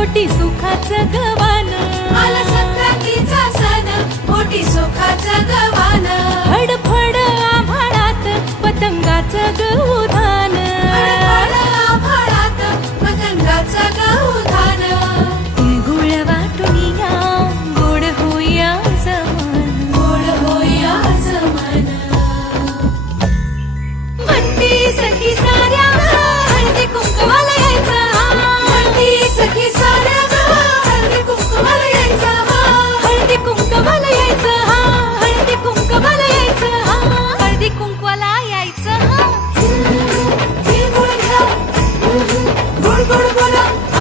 ओटी सुखाचं गवान, आला संक्रांतीचा सण, ओटी सुखाचं गवान. फडफड आभाळात पतंगाचं ग